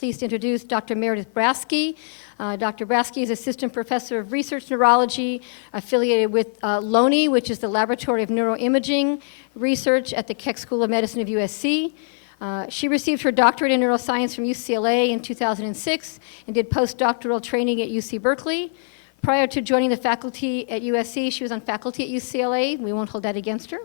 pleased to introduce Dr. Meredith Braskie. Dr. Braskie is Assistant Professor of Research Neurology affiliated with LONI, which is the Laboratory of Neuroimaging Research at the Keck School of Medicine of USC. She received her doctorate in neuroscience from UCLA in 2006 and did postdoctoral training at UC Berkeley. Prior to joining the faculty at USC, she was on faculty at UCLA. We won't hold that against her.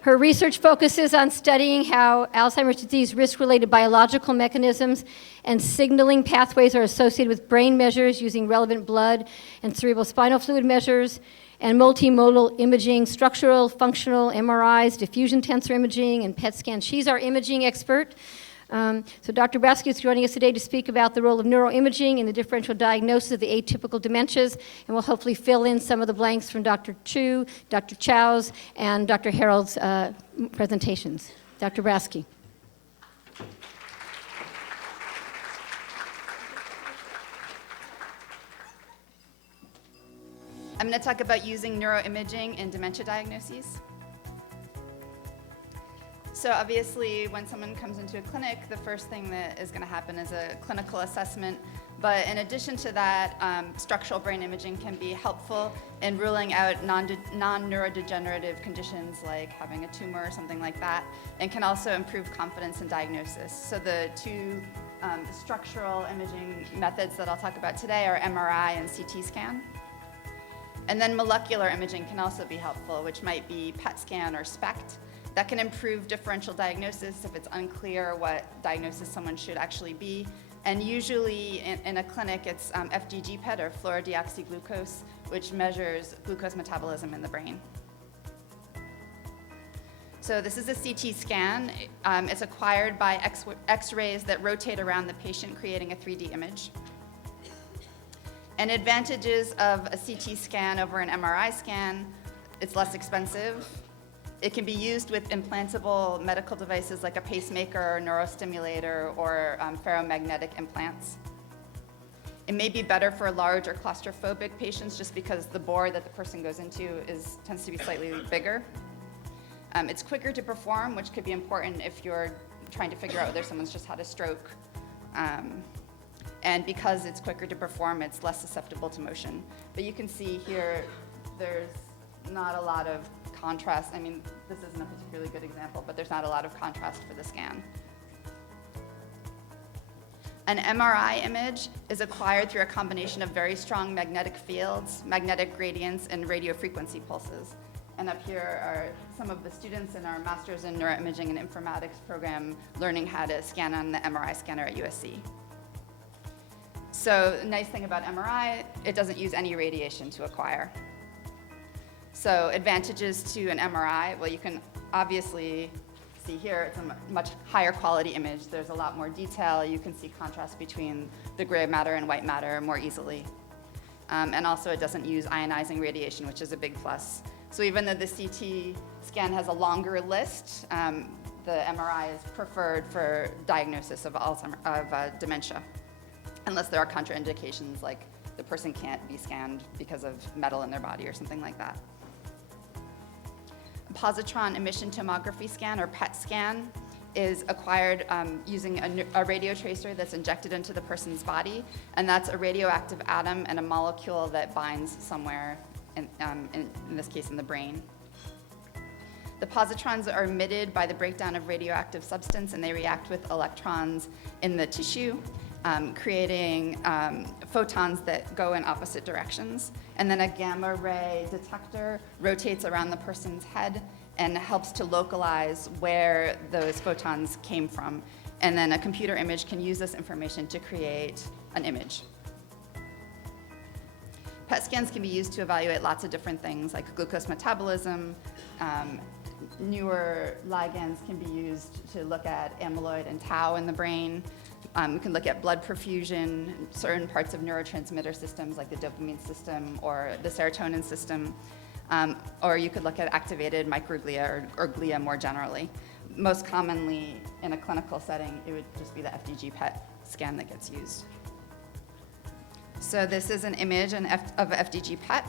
Her research focuses on studying how Alzheimer's disease risk-related biological mechanisms and signaling pathways are associated with brain measures using relevant blood and cerebrospinal fluid measures, and multimodal imaging, structural, functional, MRIs, diffusion tensor imaging, and PET scans. She's our imaging expert. So Dr. Braskie is joining us today to speak about the role of neuroimaging in the differential diagnosis of the atypical dementias, and we'll hopefully fill in some of the blanks from Dr. Chu, Dr. Chow's, and Dr. Harold's presentations. Dr. Braskie. I'm going to talk about using neuroimaging in dementia diagnoses. So obviously, when someone comes into a clinic, the first thing that is going to happen is a clinical assessment. But in addition to that, structural brain imaging can be helpful in ruling out non-neurodegenerative conditions like having a tumor or something like that, and can also improve confidence in diagnosis. So the two structural imaging methods that I'll talk about today are MRI and CT scan. And then molecular imaging can also be helpful, which might be PET scan or SPECT. That can improve differential diagnosis if it's unclear what diagnosis someone should actually be. And usually in a clinic, it's FDG PET or fluorodeoxyglucose, which measures glucose metabolism in the brain. So this is a CT scan. It's acquired by X-rays that rotate around the patient, creating a 3D image. And advantages of a CT scan over an MRI scan: it's less expensive. It can be used with implantable medical devices like a pacemaker or neurostimulator or ferromagnetic implants. It may be better for large or claustrophobic patients just because the bore that the person goes into tends to be slightly bigger. It's quicker to perform, which could be important if you're trying to figure out whether someone's just had a stroke. And because it's quicker to perform, it's less susceptible to motion. But you can see here, there's not a lot of contrast. I mean, this isn't a particularly good example, but there's not a lot of contrast for the scan. An MRI image is acquired through a combination of very strong magnetic fields, magnetic gradients, and radio frequency pulses. And up here are some of the students in our Masters in Neuroimaging and Informatics program learning how to scan on the MRI scanner at USC. So the nice thing about MRI, it doesn't use any radiation to acquire. So advantages to an MRI, well, you can obviously see here, it's a much higher quality image. There's a lot more detail. You can see contrast between the gray matter and white matter more easily. And also it doesn't use ionizing radiation, which is a big plus. So even though the CT scan has a longer list, the MRI is preferred for diagnosis of dementia, unless there are contraindications like the person can't be scanned because of metal in their body or something like that. Positron emission tomography scan, or PET scan, is acquired using a radio tracer that's injected into the person's body, and that's a radioactive atom and a molecule that binds somewhere, in this case in the brain. The positrons are emitted by the breakdown of radioactive substance, and they react with electrons in the tissue, creating photons that go in opposite directions. And then a gamma ray detector rotates around the person's head and helps to localize where those photons came from. And then a computer image can use this information to create an image. PET scans can be used to evaluate lots of different things like glucose metabolism. Newer ligands can be used to look at amyloid and tau in the brain. We can look at blood perfusion, certain parts of neurotransmitter systems like the dopamine system or the serotonin system, or you could look at activated microglia or glia more generally. Most commonly in a clinical setting, it would just be the FDG PET scan that gets used. So this is an image of FDG PET.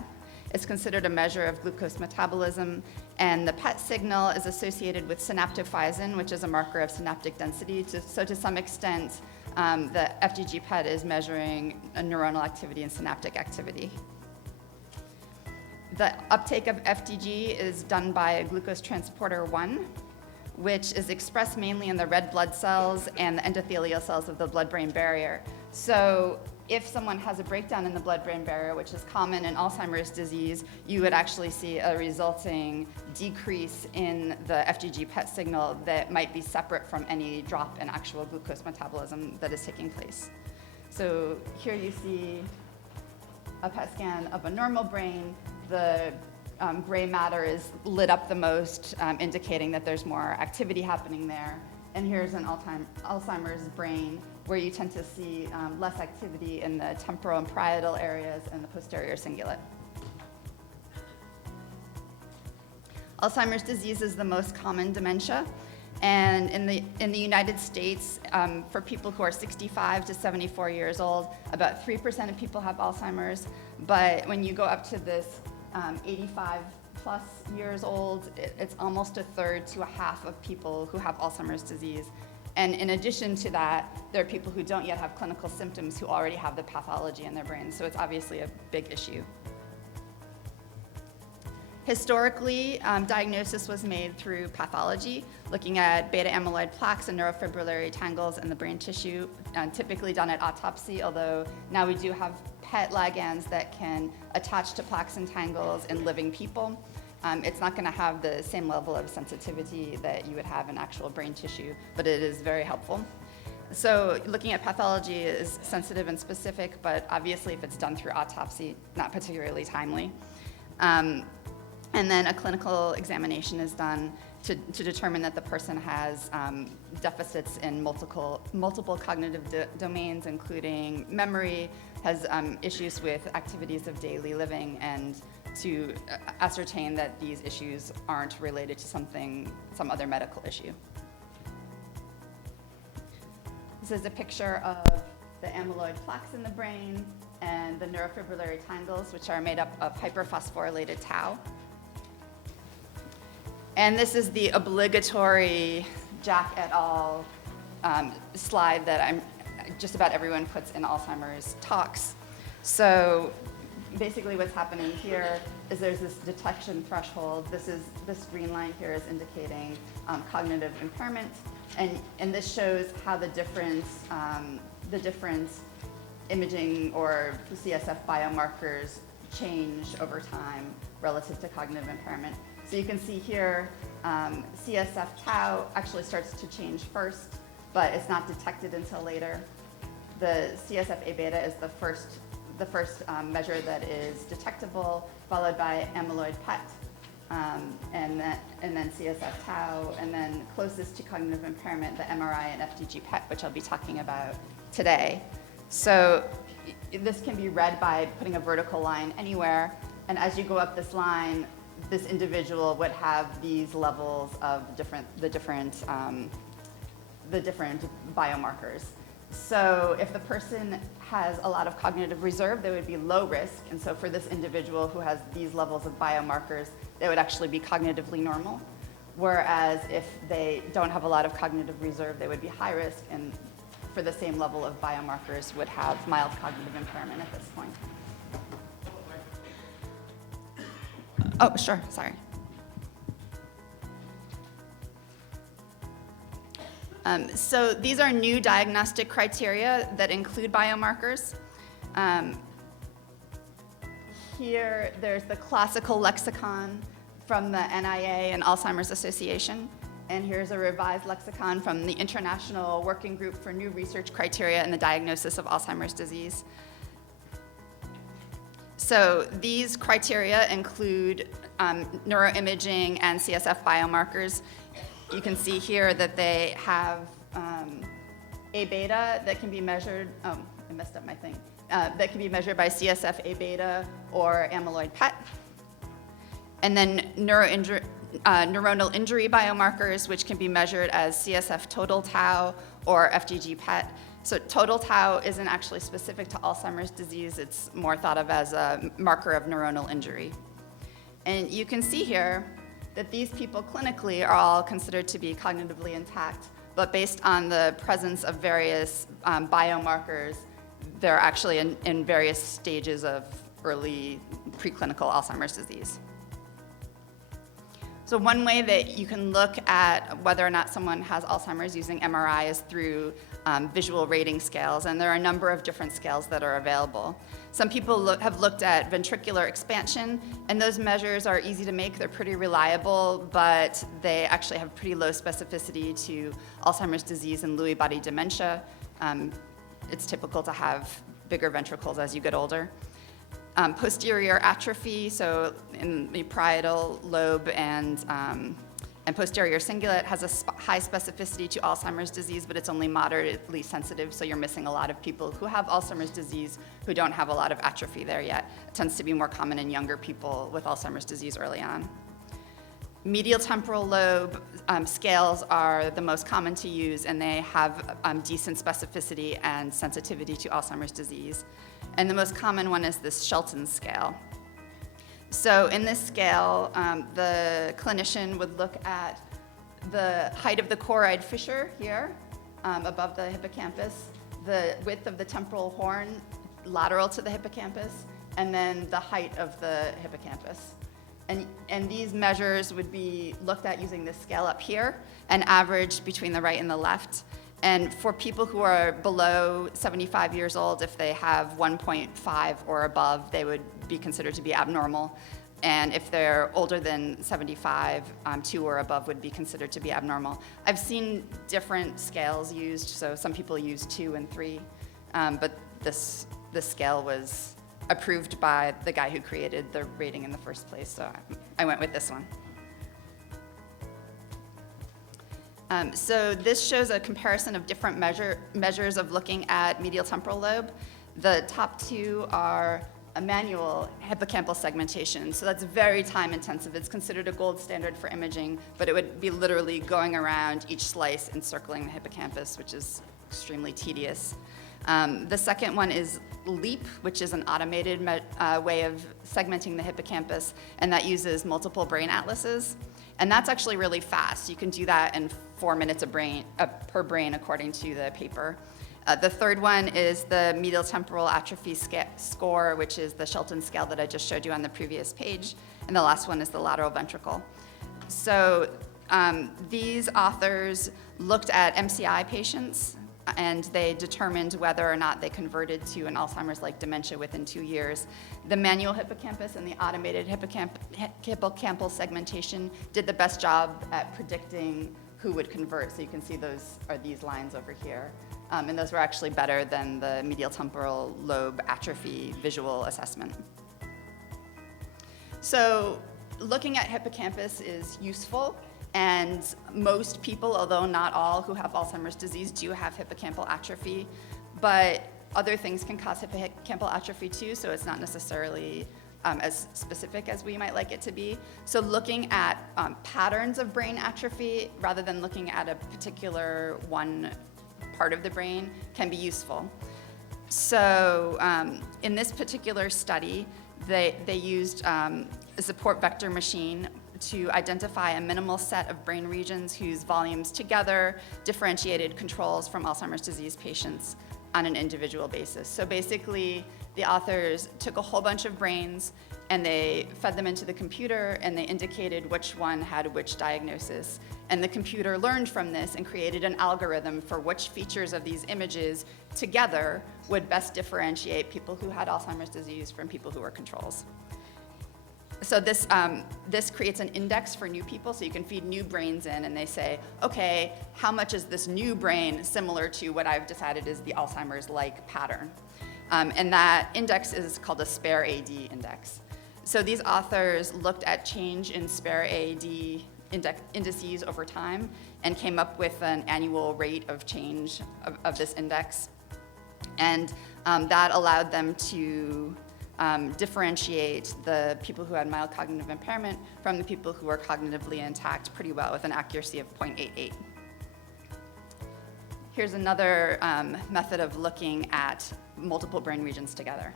It's considered a measure of glucose metabolism, and the PET signal is associated with synaptophysin, which is a marker of synaptic density. So to some extent, the FDG PET is measuring neuronal activity and synaptic activity. The uptake of FDG is done by glucose transporter 1, which is expressed mainly in the red blood cells and the endothelial cells of the blood-brain barrier. So if someone has a breakdown in the blood-brain barrier, which is common in Alzheimer's disease, you would actually see a resulting decrease in the FDG PET signal that might be separate from any drop in actual glucose metabolism that is taking place. So here you see a PET scan of a normal brain. The gray matter is lit up the most, indicating that there's more activity happening there. And here's an Alzheimer's brain where you tend to see less activity in the temporal and parietal areas and the posterior cingulate. Alzheimer's disease is the most common dementia. And in the United States, for people who are 65 to 74 years old, about 3% of people have Alzheimer's. But when you go up to this 85 plus years old, it's almost a third to a half of people who have Alzheimer's disease. And in addition to that, there are people who don't yet have clinical symptoms who already have the pathology in their brains. So it's obviously a big issue. Historically, diagnosis was made through pathology, looking at beta amyloid plaques and neurofibrillary tangles in the brain tissue, typically done at autopsy, although now we do have PET ligands that can attach to plaques and tangles in living people. It's not going to have the same level of sensitivity that you would have in actual brain tissue, but it is very helpful. So looking at pathology is sensitive and specific, but obviously if it's done through autopsy, not particularly timely. And then a clinical examination is done to determine that the person has deficits in multiple cognitive domains, including memory, has issues with activities of daily living, and to ascertain that these issues aren't related to some other medical issue. This is a picture of the amyloid plaques in the brain and the neurofibrillary tangles, which are made up of hyperphosphorylated tau. And this is the obligatory Jack et al. Slide that just about everyone puts in Alzheimer's talks. So basically what's happening here is there's this detection threshold. This green line here is indicating cognitive impairment, and this shows how the different imaging or CSF biomarkers change over time relative to cognitive impairment. So you can see here, CSF tau actually starts to change first, but it's not detected until later. The CSF A beta is the first measure that is detectable, followed by amyloid PET, and then CSF tau, and then closest to cognitive impairment, the MRI and FDG PET, which I'll be talking about today. So this can be read by putting a vertical line anywhere, and as you go up this line, this individual would have these levels of the different biomarkers. So if the person has a lot of cognitive reserve, they would be low risk. And so for this individual who has these levels of biomarkers, they would actually be cognitively normal. Whereas if they don't have a lot of cognitive reserve, they would be high risk, and for the same level of biomarkers would have mild cognitive impairment at this point. Oh, sure, sorry. So these are new diagnostic criteria that include biomarkers. Here, there's the classical lexicon from the NIA and Alzheimer's Association. And here's a revised lexicon from the International Working Group for New Research Criteria in the Diagnosis of Alzheimer's Disease. So these criteria include neuroimaging and CSF biomarkers. You can see here that they have A beta that can be measured, I messed up my thing, that can be measured by CSF A beta or amyloid PET. And then neuronal injury biomarkers, which can be measured as CSF total tau or FDG PET. So total tau isn't actually specific to Alzheimer's disease. It's more thought of as a marker of neuronal injury. And you can see here that these people clinically are all considered to be cognitively intact, but based on the presence of various biomarkers, they're actually in various stages of early preclinical Alzheimer's disease. So one way that you can look at whether or not someone has Alzheimer's using MRI is through visual rating scales, and there are a number of different scales that are available. Some people have looked at ventricular expansion, and those measures are easy to make. They're pretty reliable, but they actually have pretty low specificity to Alzheimer's disease and Lewy body dementia. It's typical to have bigger ventricles as you get older. Posterior atrophy, so in the parietal lobe and posterior cingulate, has a high specificity to Alzheimer's disease, but it's only moderately sensitive, so you're missing a lot of people who have Alzheimer's disease who don't have a lot of atrophy there yet. It tends to be more common in younger people with Alzheimer's disease early on. Medial temporal lobe scales are the most common to use, and they have decent specificity and sensitivity to Alzheimer's disease. And the most common one is this Shelton scale. So in this scale, the clinician would look at the height of the choroid fissure here above the hippocampus, the width of the temporal horn lateral to the hippocampus, and then the height of the hippocampus. And these measures would be looked at using this scale up here and averaged between the right and the left. And for people who are below 75 years old, if they have 1.5 or above, they would be considered to be abnormal. And if they're older than 75, 2 or above would be considered to be abnormal. I've seen different scales used, so some people use 2 and 3, but this scale was approved by the guy who created the rating in the first place, so I went with this one. So this shows a comparison of different measures of looking at medial temporal lobe. The top two are a manual hippocampal segmentation. So that's very time intensive. It's considered a gold standard for imaging, but it would be literally going around each slice encircling the hippocampus, which is extremely tedious. The second one is LEAP, which is an automated way of segmenting the hippocampus, and that uses multiple brain atlases. And that's actually really fast. You can do that in 4 minutes per brain, according to the paper. The third one is the medial temporal atrophy score, which is the Shelton scale that I just showed you on the previous page. And the last one is the lateral ventricle. So these authors looked at MCI patients, and they determined whether or not they converted to an Alzheimer's-like dementia within 2 years. The manual hippocampus and the automated hippocampal segmentation did the best job at predicting who would convert. So you can see those are these lines over here. And those were actually better than the medial temporal lobe atrophy visual assessment. So looking at hippocampus is useful. And most people, although not all, who have Alzheimer's disease do have hippocampal atrophy, but other things can cause hippocampal atrophy too, so it's not necessarily as specific as we might like it to be. So looking at patterns of brain atrophy rather than looking at a particular one part of the brain can be useful. So in this particular study, they used a support vector machine to identify a minimal set of brain regions whose volumes together differentiated controls from Alzheimer's disease patients on an individual basis. So basically, the authors took a whole bunch of brains and they fed them into the computer and they indicated which one had which diagnosis. And the computer learned from this and created an algorithm for which features of these images together would best differentiate people who had Alzheimer's disease from people who were controls. So this creates an index for new people, so you can feed new brains in, and they say, okay, how much is this new brain similar to what I've decided is the Alzheimer's-like pattern? And that index is called a spare AD index. So these authors looked at change in spare AD indices over time and came up with an annual rate of change of this index. And that allowed them to differentiate the people who had mild cognitive impairment from the people who were cognitively intact pretty well with an accuracy of 0.88. here's another method of looking at multiple brain regions together.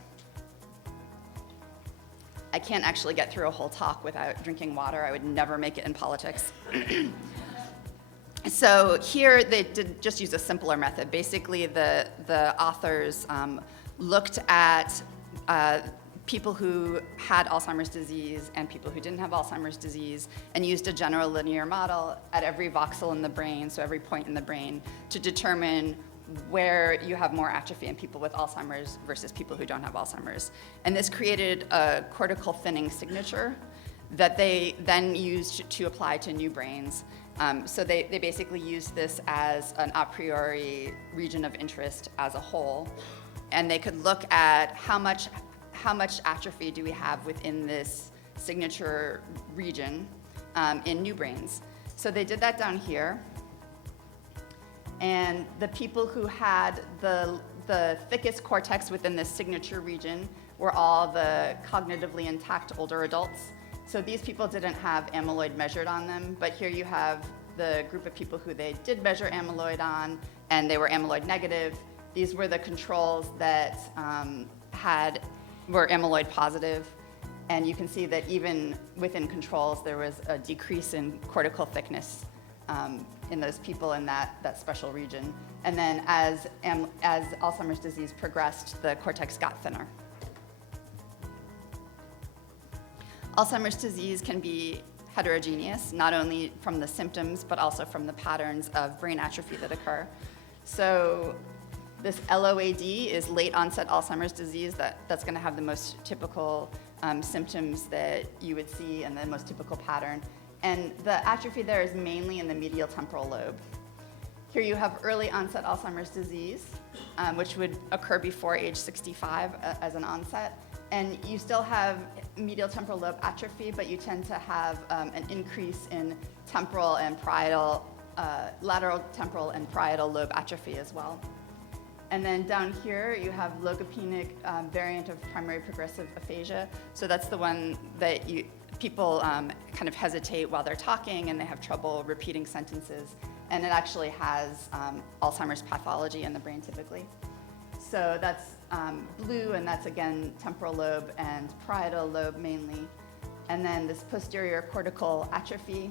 I can't actually get through a whole talk without drinking water. I would never make it in politics. So here they did just use a simpler method. Basically, the authors looked at people who had Alzheimer's disease and people who didn't have Alzheimer's disease and used a general linear model at every voxel in the brain, so every point in the brain, to determine where you have more atrophy in people with Alzheimer's versus people who don't have Alzheimer's. And this created a cortical thinning signature that they then used to apply to new brains. So they basically used this as an a priori region of interest as a whole, and they could look at how much atrophy do we have within this signature region in new brains. So they did that down here. And the people who had the thickest cortex within this signature region were all the cognitively intact older adults. So these people didn't have amyloid measured on them, but here you have the group of people who they did measure amyloid on, and they were amyloid negative. These were the controls that were amyloid positive. And you can see that even within controls, there was a decrease in cortical thickness in those people in that special region. And then as Alzheimer's disease progressed, the cortex got thinner. Alzheimer's disease can be heterogeneous, not only from the symptoms, but also from the patterns of brain atrophy that occur. So this LOAD is late onset Alzheimer's disease. That's going to have the most typical symptoms that you would see and the most typical pattern. And the atrophy there is mainly in the medial temporal lobe. Here you have early onset Alzheimer's disease, which would occur before age 65 as an onset. And you still have medial temporal lobe atrophy, but you tend to have an increase in temporal and parietal, lateral temporal and parietal lobe atrophy as well. And then down here, you have logopenic variant of primary progressive aphasia. So that's the one that people kind of hesitate while they're talking and they have trouble repeating sentences. And it actually has Alzheimer's pathology in the brain typically. So that's blue, and that's again temporal lobe and parietal lobe mainly. And then this posterior cortical atrophy,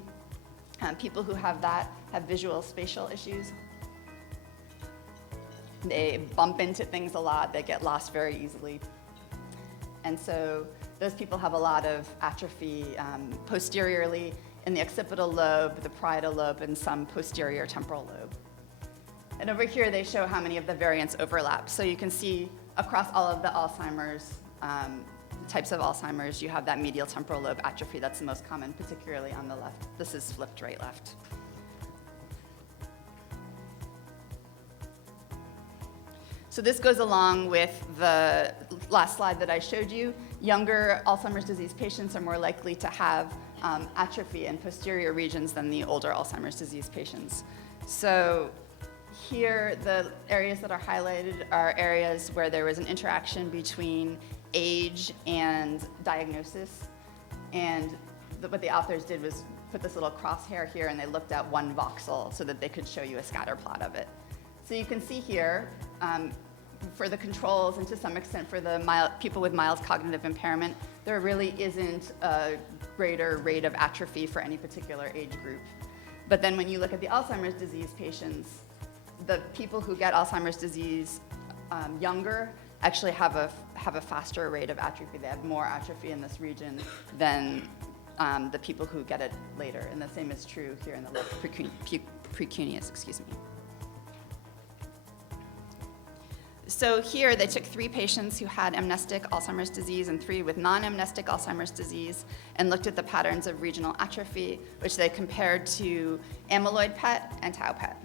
people who have that have visual spatial issues. They bump into things a lot, they get lost very easily. And so those people have a lot of atrophy posteriorly in the occipital lobe, the parietal lobe, and some posterior temporal lobe. And over here they show how many of the variants overlap. So you can see across all of the Alzheimer's, types of Alzheimer's, you have that medial temporal lobe atrophy. That's the most common, particularly on the left. This is flipped right-left. So this goes along with the last slide that I showed you. Younger Alzheimer's disease patients are more likely to have atrophy in posterior regions than the older Alzheimer's disease patients. So here, the areas that are highlighted are areas where there was an interaction between age and diagnosis. And what the authors did was put this little crosshair here, and they looked at one voxel so that they could show you a scatter plot of it. So you can see here, for the controls and to some extent for the people with mild cognitive impairment, there really isn't a greater rate of atrophy for any particular age group. But then when you look at the Alzheimer's disease patients, the people who get Alzheimer's disease younger actually have a faster rate of atrophy. They have more atrophy in this region than the people who get it later. And the same is true here in the left precuneus, excuse me. So here they took 3 patients who had amnestic Alzheimer's disease and 3 with non-amnestic Alzheimer's disease and looked at the patterns of regional atrophy, which they compared to amyloid PET and tau PET.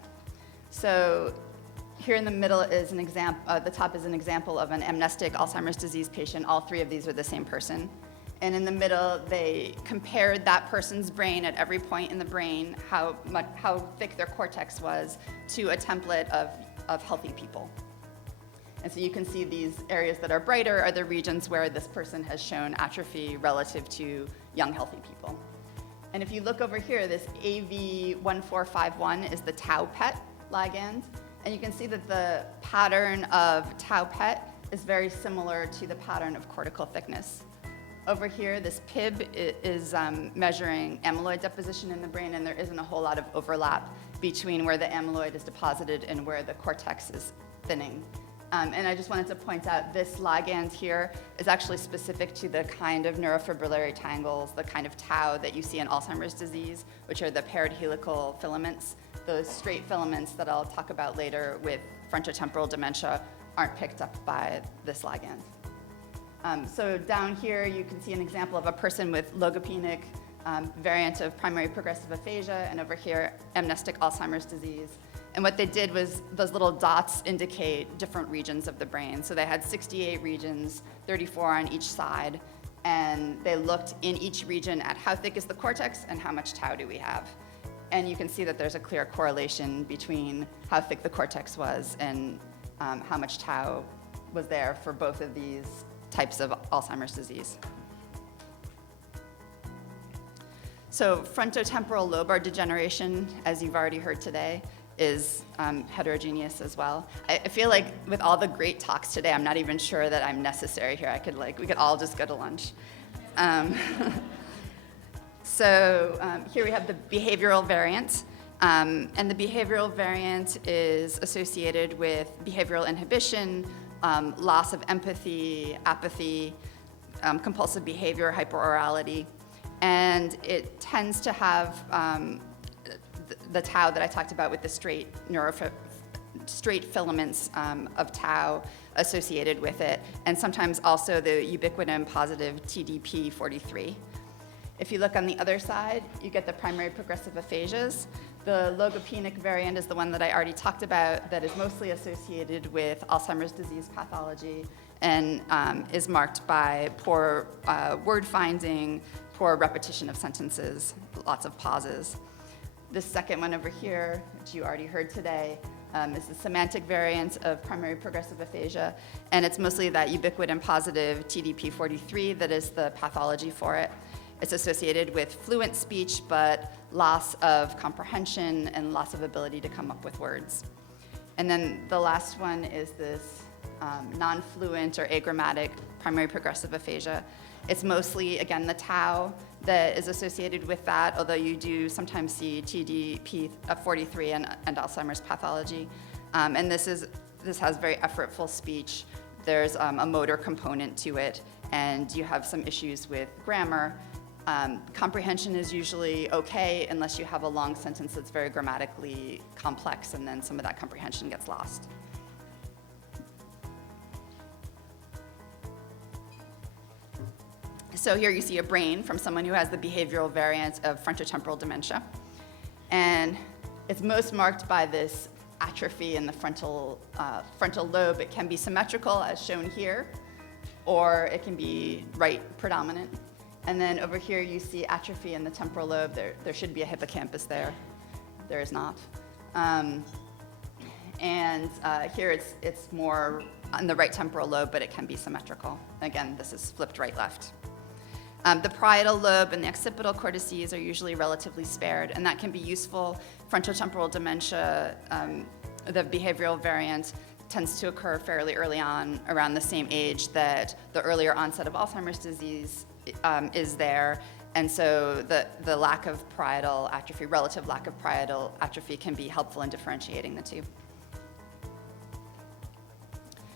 So here in the middle is an example, the top is an example of an amnestic Alzheimer's disease patient. All 3 of these are the same person. And in the middle, they compared that person's brain at every point in the brain, how thick their cortex was, to a template of healthy people. And so you can see these areas that are brighter are the regions where this person has shown atrophy relative to young, healthy people. And if you look over here, this AV1451 is the tau PET ligand, And you can see that the pattern of tau PET is very similar to the pattern of cortical thickness. Over here, this PIB is measuring amyloid deposition in the brain, and there isn't a whole lot of overlap between where the amyloid is deposited and where the cortex is thinning. And I just wanted to point out this ligand here is actually specific to the kind of neurofibrillary tangles, the kind of tau that you see in Alzheimer's disease, which are the paired helical filaments. Those straight filaments that I'll talk about later with frontotemporal dementia aren't picked up by this ligand. So down here, you can see an example of a person with logopenic variant of primary progressive aphasia, and over here, amnestic Alzheimer's disease. And what they did was those little dots indicate different regions of the brain. So they had 68 regions, 34 on each side, and they looked in each region at how thick is the cortex and how much tau do we have. And you can see that there's a clear correlation between how thick the cortex was and how much tau was there for both of these types of Alzheimer's disease. So frontotemporal lobar degeneration, as you've already heard today, is heterogeneous as well. I feel like with all the great talks today, I'm not even sure that I'm necessary here. We could all just go to lunch. So here we have the behavioral variant. And the behavioral variant is associated with behavioral inhibition, loss of empathy, apathy, compulsive behavior, hyperorality. And it tends to have the tau that I talked about with the straight filaments of tau associated with it, and sometimes also the ubiquitin positive TDP43. If you look on the other side, you get the primary progressive aphasias. The logopenic variant is the one that I already talked about that is mostly associated with Alzheimer's disease pathology and is marked by poor word finding, poor repetition of sentences, lots of pauses. This second one over here, which you already heard today, is the semantic variant of primary progressive aphasia, and it's mostly that ubiquitin positive TDP43 that is the pathology for it. It's associated with fluent speech, but loss of comprehension and loss of ability to come up with words. And then the last one is this non-fluent or agrammatic primary progressive aphasia. It's mostly, again, the tau that is associated with that, although you do sometimes see TDP43 and Alzheimer's pathology. And this has very effortful speech. There's a motor component to it, and you have some issues with grammar. Comprehension is usually okay unless you have a long sentence that's very grammatically complex, and then some of that comprehension gets lost. So here you see a brain from someone who has the behavioral variant of frontotemporal dementia. And it's most marked by this atrophy in the frontal lobe. It can be symmetrical, as shown here, or it can be right predominant. And then over here you see atrophy in the temporal lobe. There should be a hippocampus there. There is not. Here it's more on the right temporal lobe, but it can be symmetrical. Again, this is flipped right-left. The parietal lobe and the occipital cortices are usually relatively spared, and that can be useful. Frontotemporal dementia, the behavioral variant, tends to occur fairly early on, around the same age that the earlier onset of Alzheimer's disease is there. And so the lack of parietal atrophy, relative lack of parietal atrophy, can be helpful in differentiating the two.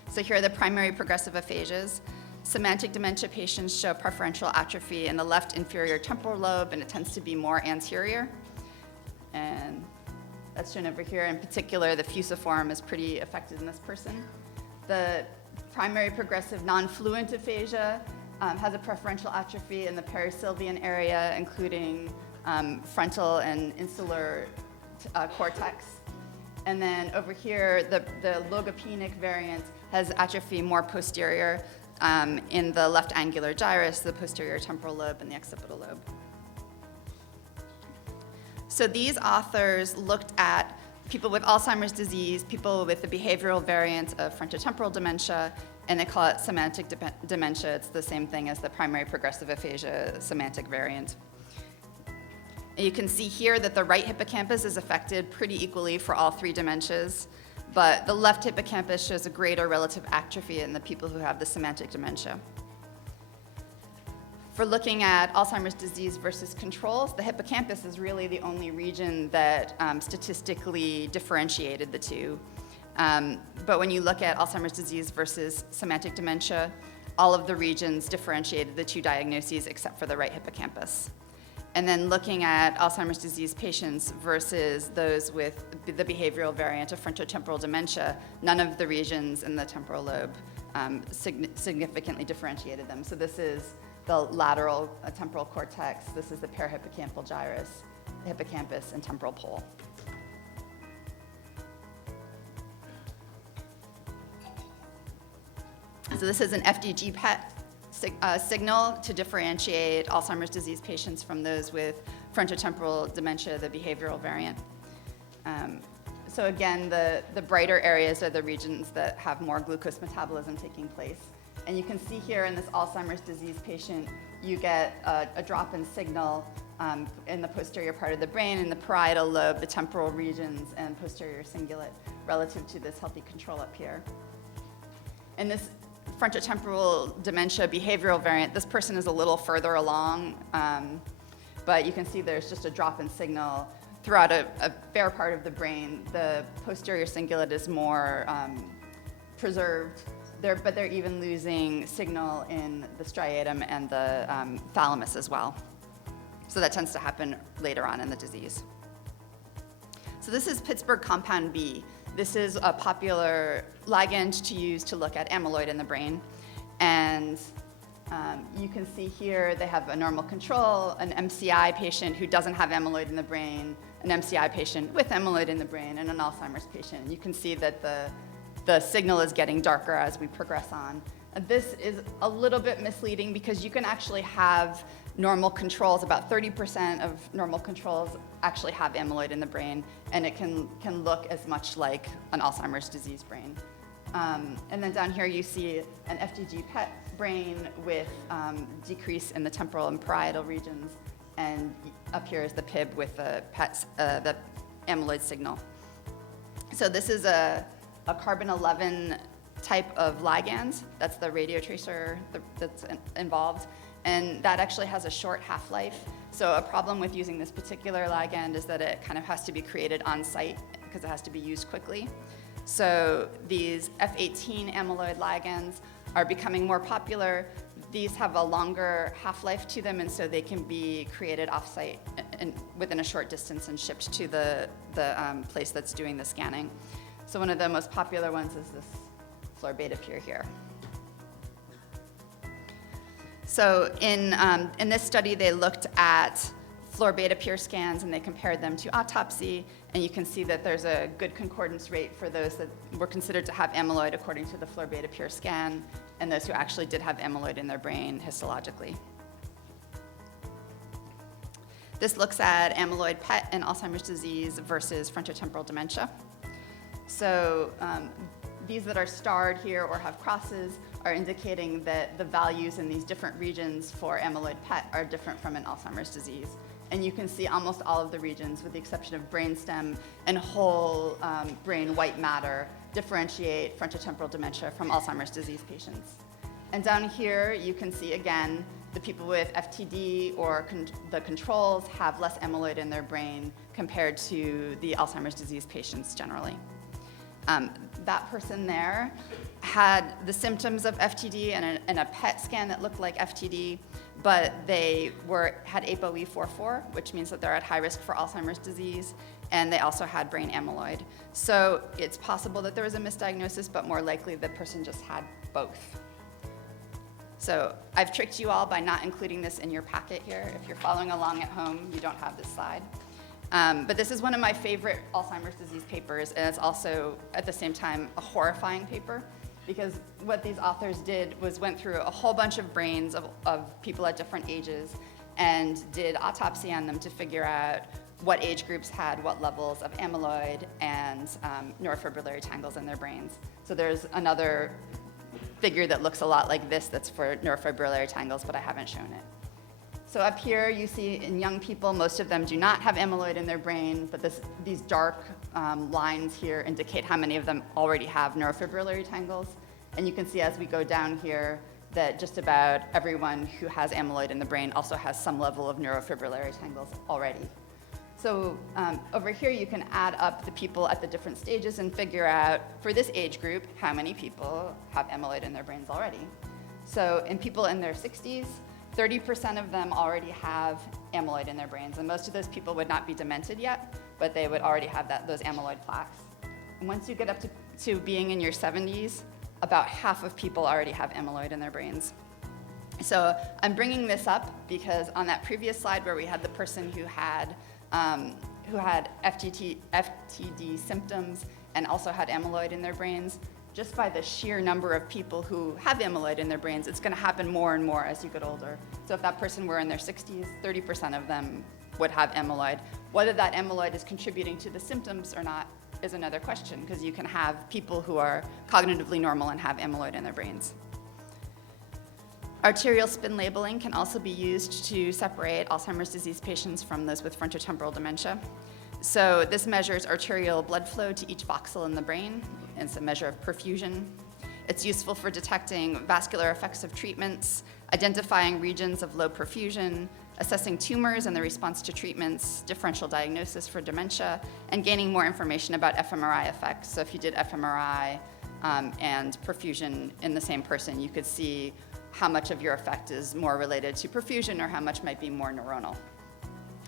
So here are the primary progressive aphasias. Semantic dementia patients show preferential atrophy in the left inferior temporal lobe, and it tends to be more anterior. And that's shown over here. In particular, the fusiform is pretty affected in this person. The primary progressive non-fluent aphasia has a preferential atrophy in the perisylvian area, including frontal and insular cortex. And then over here, the logopenic variant has atrophy more posterior, in the left angular gyrus, the posterior temporal lobe, and the occipital lobe. So these authors looked at people with Alzheimer's disease, people with the behavioral variant of frontotemporal dementia, and they call it semantic dementia. It's the same thing as the primary progressive aphasia semantic variant. And you can see here that the right hippocampus is affected pretty equally for all three dementias. but the left hippocampus shows a greater relative atrophy in the people who have the semantic dementia. For looking at Alzheimer's disease versus controls, the hippocampus is really the only region that statistically differentiated the two. But when you look at Alzheimer's disease versus semantic dementia, all of the regions differentiated the two diagnoses except for the right hippocampus. And then looking at Alzheimer's disease patients versus those with the behavioral variant of frontotemporal dementia, none of the regions in the temporal lobe significantly differentiated them. So this is the lateral temporal cortex, this is the parahippocampal gyrus, the hippocampus, and temporal pole. So this is an FDG PET signal to differentiate Alzheimer's disease patients from those with frontotemporal dementia, the behavioral variant. So again, the brighter areas are the regions that have more glucose metabolism taking place. And you can see here in this Alzheimer's disease patient, you get a drop in signal in the posterior part of the brain, in the parietal lobe, the temporal regions, and posterior cingulate relative to this healthy control up here. In this frontotemporal dementia behavioral variant, this person is a little further along, but you can see there's just a drop in signal throughout a fair part of the brain. The posterior cingulate is more preserved, but they're even losing signal in the striatum and the thalamus as well. So that tends to happen later on in the disease. So this is Pittsburgh compound B. This is a popular ligand to use to look at amyloid in the brain. And you can see here they have a normal control, an MCI patient who doesn't have amyloid in the brain, an MCI patient with amyloid in the brain, and an Alzheimer's patient. You can see that the signal is getting darker as we progress on. This is a little bit misleading because you can actually have normal controls. About 30% of normal controls actually have amyloid in the brain, and it can look as much like an Alzheimer's disease brain. And then down here you see an FDG PET brain with decrease in the temporal and parietal regions, and up here is the PIB with the the amyloid signal. So this is a carbon-11 type of ligand. That's the radiotracer that's involved. And that actually has a short half-life. So a problem with using this particular ligand is that it kind of has to be created on site because it has to be used quickly. So these F18 amyloid ligands are becoming more popular. These have a longer half-life to them, and so they can be created off-site and within a short distance and shipped to the place that's doing the scanning. So one of the most popular ones is this fluorodexeyglucose here. So in this study, they looked at fluorodexeyglucose scans and they compared them to autopsy, and you can see that there's a good concordance rate for those that were considered to have amyloid according to the fluorodexeyglucose scan, and those who actually did have amyloid in their brain histologically. This looks at amyloid PET in Alzheimer's disease versus frontotemporal dementia. So these that are starred here or have crosses are indicating that the values in these different regions for amyloid PET are different from an Alzheimer's disease. And you can see almost all of the regions, with the exception of brainstem and whole brain white matter, differentiate frontotemporal dementia from Alzheimer's disease patients. And down here, you can see again, the people with FTD or the controls have less amyloid in their brain compared to the Alzheimer's disease patients generally. That person there had the symptoms of FTD and a PET scan that looked like FTD, but they had ApoE44, which means that they're at high risk for Alzheimer's disease, and they also had brain amyloid. So it's possible that there was a misdiagnosis, but more likely the person just had both. So I've tricked you all by not including this in your packet here. If you're following along at home, you don't have this slide. But this is one of my favorite Alzheimer's disease papers, and it's also, at the same time, a horrifying paper, because what these authors did was went through a whole bunch of brains of people at different ages and did autopsy on them to figure out what age groups had what levels of amyloid and neurofibrillary tangles in their brains. So there's another figure that looks a lot like this that's for neurofibrillary tangles, but I haven't shown it. So up here you see in young people, most of them do not have amyloid in their brain, but these dark lines here indicate how many of them already have neurofibrillary tangles. And you can see as we go down here that just about everyone who has amyloid in the brain also has some level of neurofibrillary tangles already. So over here you can add up the people at the different stages and figure out, for this age group, how many people have amyloid in their brains already. So in people in their 60s, 30% of them already have amyloid in their brains, and most of those people would not be demented yet, but they would already have those amyloid plaques. And once you get up to being in your 70s, about half of people already have amyloid in their brains. So I'm bringing this up because on that previous slide where we had the person who had FTD symptoms and also had amyloid in their brains, just by the sheer number of people who have amyloid in their brains, it's going to happen more and more as you get older. So if that person were in their 60s, 30% of them would have amyloid. Whether that amyloid is contributing to the symptoms or not is another question, because you can have people who are cognitively normal and have amyloid in their brains. Arterial spin labeling can also be used to separate Alzheimer's disease patients from those with frontotemporal dementia. So this measures arterial blood flow to each voxel in the brain. It's a measure of perfusion. It's useful for detecting vascular effects of treatments, identifying regions of low perfusion, assessing tumors and the response to treatments, differential diagnosis for dementia, and gaining more information about fMRI effects. So if you did fMRI and perfusion in the same person, you could see how much of your effect is more related to perfusion or how much might be more neuronal.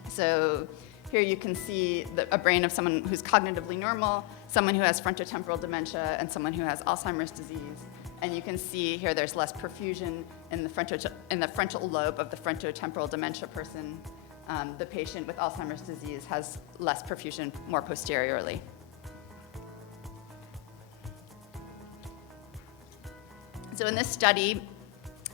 So here you can see a brain of someone who's cognitively normal, someone who has frontotemporal dementia, and someone who has Alzheimer's disease. And you can see here there's less perfusion in the frontal lobe of the frontotemporal dementia person. The patient with Alzheimer's disease has less perfusion more posteriorly. So in this study,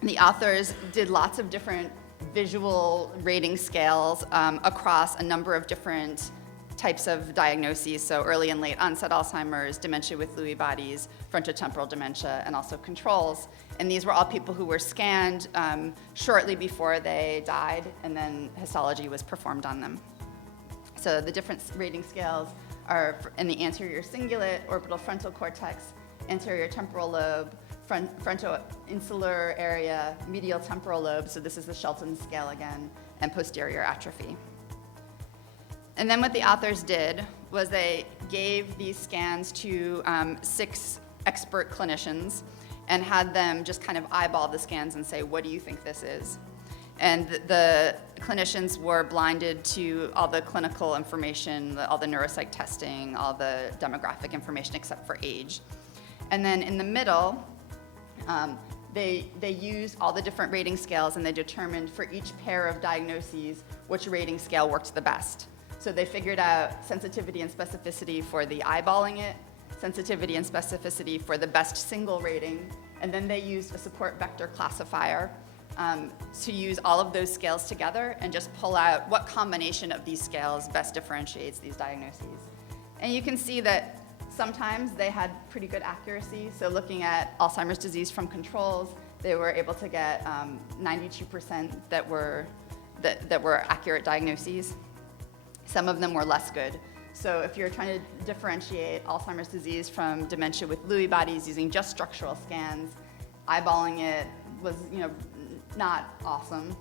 the authors did lots of different visual rating scales across a number of different types of diagnoses, so early and late onset Alzheimer's, dementia with Lewy bodies, frontotemporal dementia, and also controls. And these were all people who were scanned shortly before they died, and then histology was performed on them. So the different rating scales are in the anterior cingulate, orbital frontal cortex, anterior temporal lobe, frontoinsular area, medial temporal lobe, so this is the Shelton scale again, and posterior atrophy. And then what the authors did was they gave these scans to 6 expert clinicians and had them just kind of eyeball the scans and say, what do you think this is? And the clinicians were blinded to all the clinical information, all the neuropsych testing, all the demographic information except for age. And then in the middle, they used all the different rating scales and they determined for each pair of diagnoses which rating scale worked the best. So they figured out sensitivity and specificity for the eyeballing it, sensitivity and specificity for the best single rating, and then they used a support vector classifier to use all of those scales together and just pull out what combination of these scales best differentiates these diagnoses. And you can see that sometimes they had pretty good accuracy. So looking at Alzheimer's disease from controls, they were able to get 92% that were accurate diagnoses. Some of them were less good. So if you're trying to differentiate Alzheimer's disease from dementia with Lewy bodies using just structural scans, eyeballing it was, not awesome.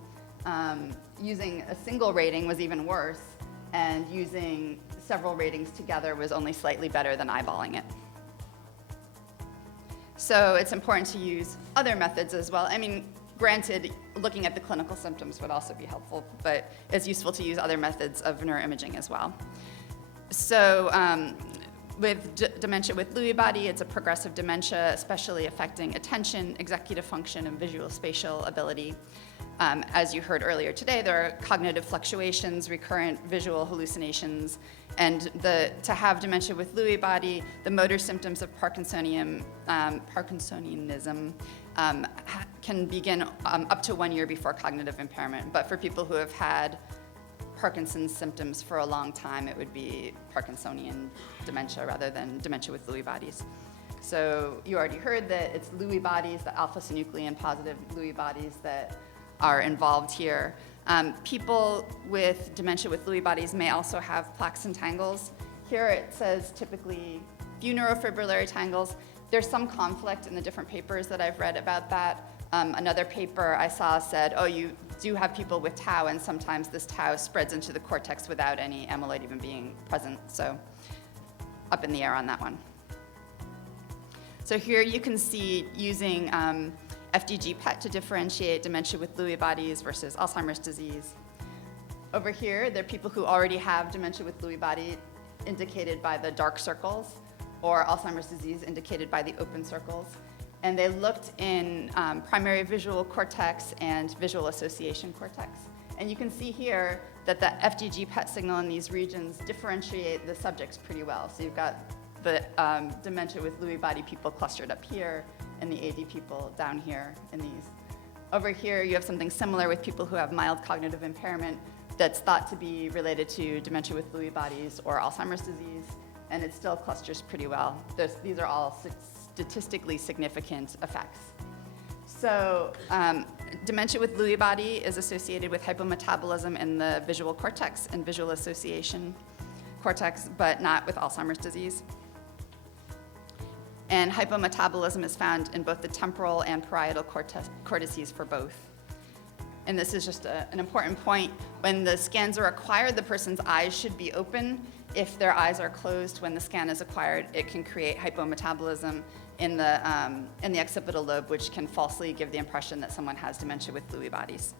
Using a single rating was even worse, and using several ratings together was only slightly better than eyeballing it. So it's important to use other methods as well. I mean, granted, looking at the clinical symptoms would also be helpful, but it's useful to use other methods of neuroimaging as well. So with dementia with Lewy body, it's a progressive dementia, especially affecting attention, executive function, and visual spatial ability. As you heard earlier today, there are cognitive fluctuations, recurrent visual hallucinations, and to have dementia with Lewy body, the motor symptoms of Parkinsonism can begin up to 1 year before cognitive impairment. But for people who have had Parkinson's symptoms for a long time, it would be Parkinsonian dementia rather than dementia with Lewy bodies. So you already heard that it's Lewy bodies, the alpha-synuclein positive Lewy bodies that are involved here. People with dementia with Lewy bodies may also have plaques and tangles. Here it says typically few neurofibrillary tangles. There's some conflict in the different papers that I've read about that. Another paper I saw said, oh, you do have people with tau, and sometimes this tau spreads into the cortex without any amyloid even being present. So up in the air on that one. So here you can see using FDG PET to differentiate dementia with Lewy bodies versus Alzheimer's disease. Over here, there are people who already have dementia with Lewy body indicated by the dark circles, or Alzheimer's disease indicated by the open circles. And they looked in primary visual cortex and visual association cortex. And you can see here that the FDG PET signal in these regions differentiate the subjects pretty well. So you've got the dementia with Lewy body people clustered up here, and the AD people down here in these. Over here, you have something similar with people who have mild cognitive impairment that's thought to be related to dementia with Lewy bodies or Alzheimer's disease, and it still clusters pretty well. These are all statistically significant effects. So dementia with Lewy body is associated with hypometabolism in the visual cortex and visual association cortex, but not with Alzheimer's disease. And hypometabolism is found in both the temporal and parietal cortices for both. And this is just an important point. When the scans are acquired, the person's eyes should be open. If their eyes are closed when the scan is acquired, it can create hypometabolism in the occipital lobe, which can falsely give the impression that someone has dementia with Lewy bodies.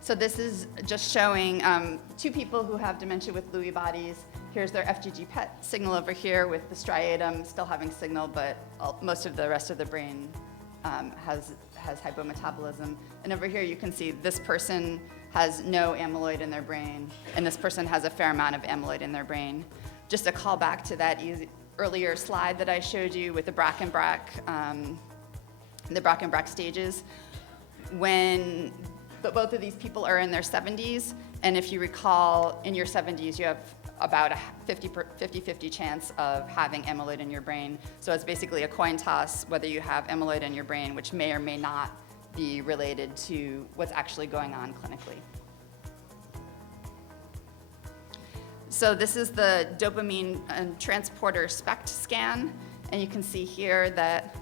So this is just showing two people who have dementia with Lewy bodies. Here's their FDG PET signal over here with the striatum still having signal, but most of the rest of the brain has hypometabolism. And over here you can see this person has no amyloid in their brain, and this person has a fair amount of amyloid in their brain. Just a call back to that earlier slide that I showed you with the Brackenbach stages. When both of these people are in their 70s, and if you recall, in your 70s you have about a 50-50 chance of having amyloid in your brain. So it's basically a coin toss whether you have amyloid in your brain, which may or may not be related to what's actually going on clinically. So this is the dopamine transporter SPECT scan, and you can see here that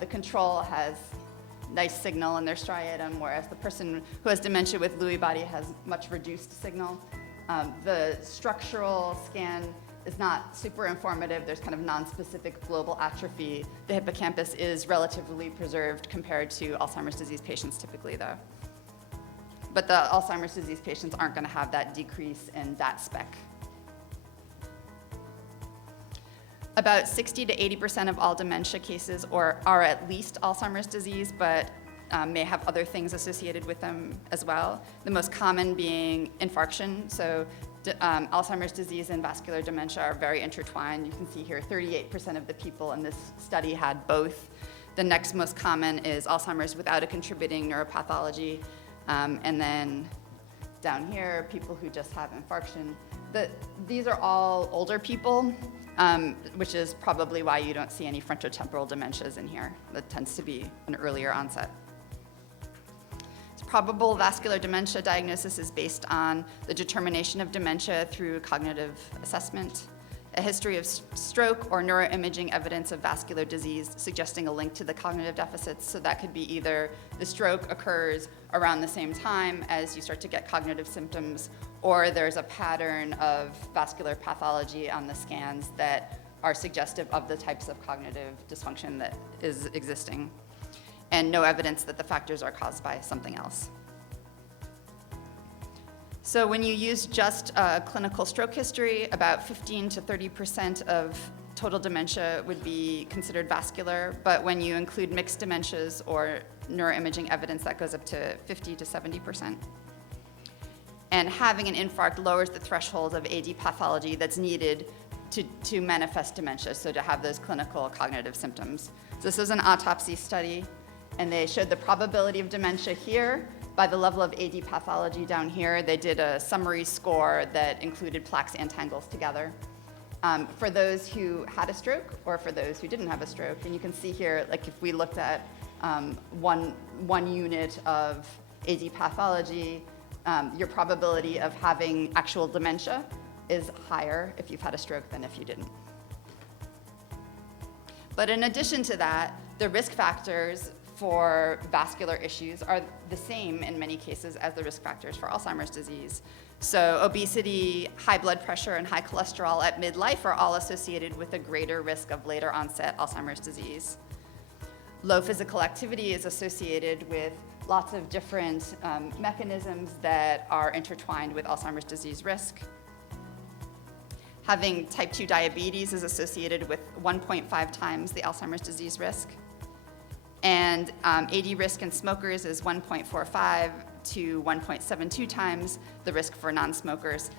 the control has nice signal in their striatum, whereas the person who has dementia with Lewy body has much reduced signal. The structural scan is not super informative. There's kind of non-specific global atrophy. The hippocampus is relatively preserved compared to Alzheimer's disease patients typically, though. But the Alzheimer's disease patients aren't going to have that decrease in that spec. About 60 to 80% of all dementia cases are at least Alzheimer's disease, but may have other things associated with them as well. The most common being infarction. So Alzheimer's disease and vascular dementia are very intertwined. You can see here 38% of the people in this study had both. The next most common is Alzheimer's without a contributing neuropathology. And then down here, people who just have infarction. These are all older people, which is probably why you don't see any frontotemporal dementias in here. That tends to be an earlier onset. Probable vascular dementia diagnosis is based on the determination of dementia through cognitive assessment, a history of stroke or neuroimaging evidence of vascular disease suggesting a link to the cognitive deficits. So that could be either the stroke occurs around the same time as you start to get cognitive symptoms, or there's a pattern of vascular pathology on the scans that are suggestive of the types of cognitive dysfunction that is existing, and no evidence that the factors are caused by something else. So when you use just clinical stroke history, about 15 to 30% of total dementia would be considered vascular, but when you include mixed dementias or neuroimaging evidence, that goes up to 50 to 70%. And having an infarct lowers the threshold of AD pathology that's needed to manifest dementia, so to have those clinical cognitive symptoms. So this was an autopsy study, and they showed the probability of dementia here by the level of AD pathology down here. They did a summary score that included plaques and tangles together for those who had a stroke or for those who didn't have a stroke. And you can see here, like if we looked at one unit of AD pathology, your probability of having actual dementia is higher if you've had a stroke than if you didn't. But in addition to that, the risk factors for vascular issues are the same in many cases as the risk factors for Alzheimer's disease. So obesity, high blood pressure, and high cholesterol at midlife are all associated with a greater risk of later onset Alzheimer's disease. Low physical activity is associated with lots of different mechanisms that are intertwined with Alzheimer's disease risk. Having type 2 diabetes is associated with 1.5 times the Alzheimer's disease risk. And AD risk in smokers is 1.45 to 1.72 times the risk for non-smokers.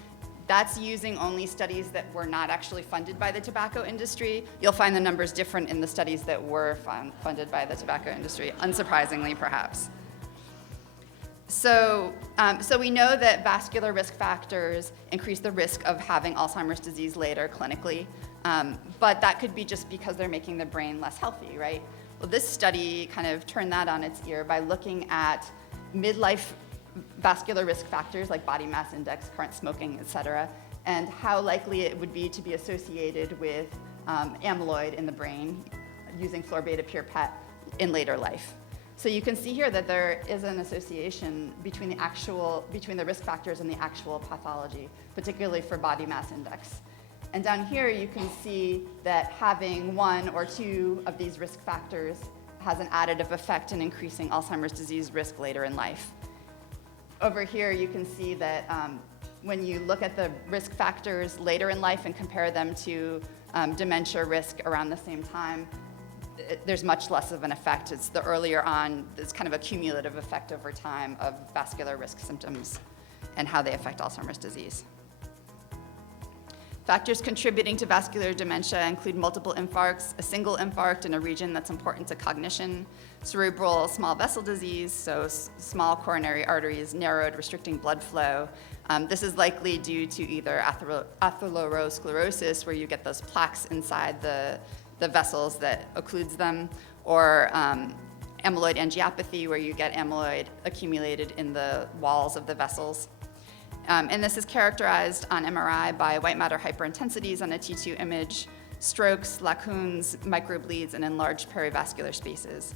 That's using only studies that were not actually funded by the tobacco industry. You'll find the numbers different in the studies that were funded by the tobacco industry, unsurprisingly perhaps. So we know that vascular risk factors increase the risk of having Alzheimer's disease later clinically, but that could be just because they're making the brain less healthy, right? Well, this study kind of turned that on its ear by looking at midlife vascular risk factors like body mass index, current smoking, et cetera, and how likely it would be to be associated with amyloid in the brain using fluorobeta pure PET in later life. So you can see here that there is an association between the risk factors and the actual pathology, particularly for body mass index. And down here you can see that having one or two of these risk factors has an additive effect in increasing Alzheimer's disease risk later in life. Over here you can see that when you look at the risk factors later in life and compare them to dementia risk around the same time, there's much less of an effect. It's the earlier on, it's kind of a cumulative effect over time of vascular risk symptoms and how they affect Alzheimer's disease. Factors contributing to vascular dementia include multiple infarcts, a single infarct in a region that's important to cognition, cerebral small vessel disease, so small coronary arteries narrowed, restricting blood flow. This is likely due to either atherosclerosis, where you get those plaques inside the vessels that occludes them, or amyloid angiopathy, where you get amyloid accumulated in the walls of the vessels. And this is characterized on MRI by white matter hyperintensities on a T2 image, strokes, lacunes, microbleeds, and enlarged perivascular spaces.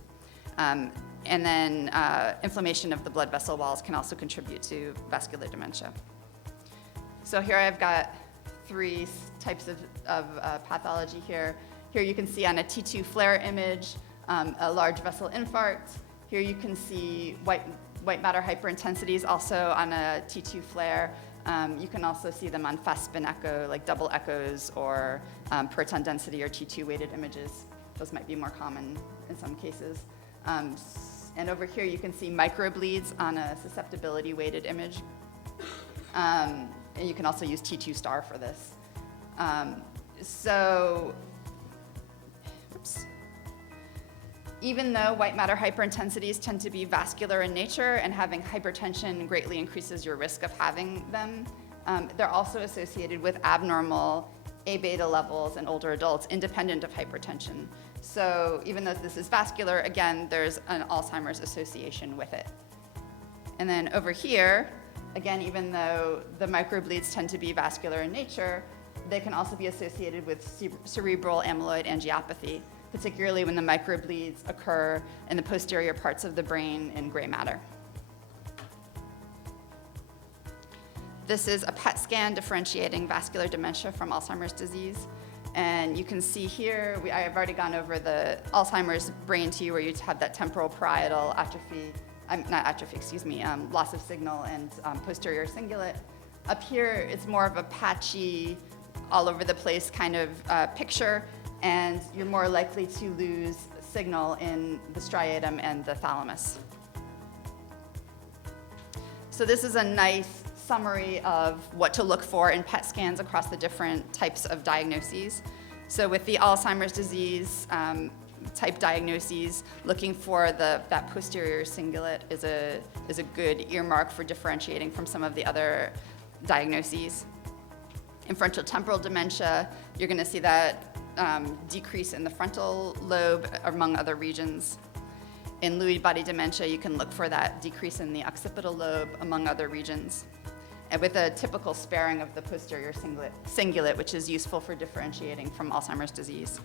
And then inflammation of the blood vessel walls can also contribute to vascular dementia. So here I've got three types of pathology here. Here you can see on a T2 flare image a large vessel infarct. Here you can see white matter hyperintensities also on a T2 flare. You can also see them on fast spin echo, like double echoes, or proton density or T2 weighted images. Those might be more common in some cases. And over here you can see microbleeds on a susceptibility weighted image. And you can also use T2 star for this. Even though white matter hyperintensities tend to be vascular in nature and having hypertension greatly increases your risk of having them, they're also associated with abnormal A-beta levels in older adults independent of hypertension. So even though this is vascular, again, there's an Alzheimer's association with it. And then over here, again, even though the microbleeds tend to be vascular in nature, they can also be associated with cerebral amyloid angiopathy, particularly when the microbleeds occur in the posterior parts of the brain in gray matter. This is a PET scan differentiating vascular dementia from Alzheimer's disease. And you can see here, I've already gone over the Alzheimer's brain to you, where you have that temporal parietal atrophy, loss of signal and posterior cingulate. Up here, it's more of a patchy, all over the place kind of picture, and you're more likely to lose signal in the striatum and the thalamus. So this is a nice summary of what to look for in PET scans across the different types of diagnoses. So with the Alzheimer's disease type diagnoses, looking for that posterior cingulate is a good earmark for differentiating from some of the other diagnoses. In frontotemporal dementia, you're going to see that decrease in the frontal lobe, among other regions. in Lewy body dementia, you can look for that decrease in the occipital lobe, among other regions, and with a typical sparing of the posterior cingulate, which is useful for differentiating from Alzheimer's disease.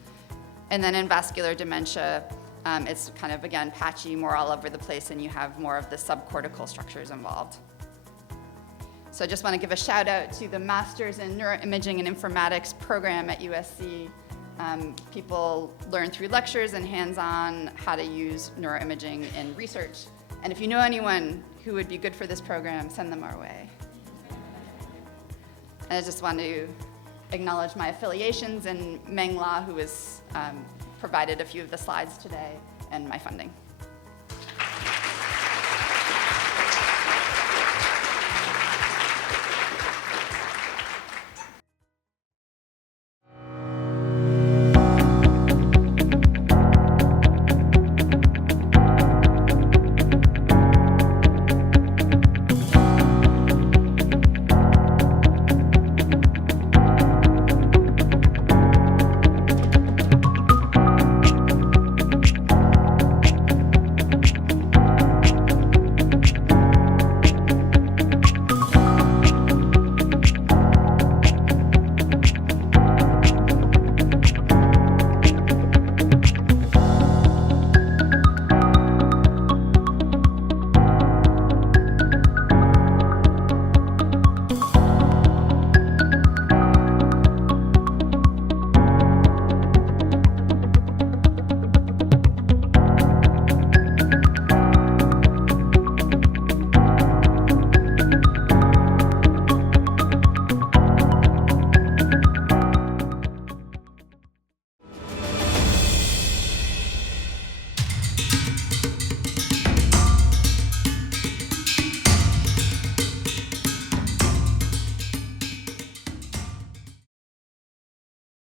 And then in vascular dementia, it's kind of, again, patchy, more all over the place, and you have more of the subcortical structures involved. So I just want to give a shout out to the Masters in Neuroimaging and Informatics program at USC. People learn through lectures and hands-on how to use neuroimaging in research. And if you know anyone who would be good for this program, send them our way. And I just want to acknowledge my affiliations and Meng La, who has provided a few of the slides today, and my funding.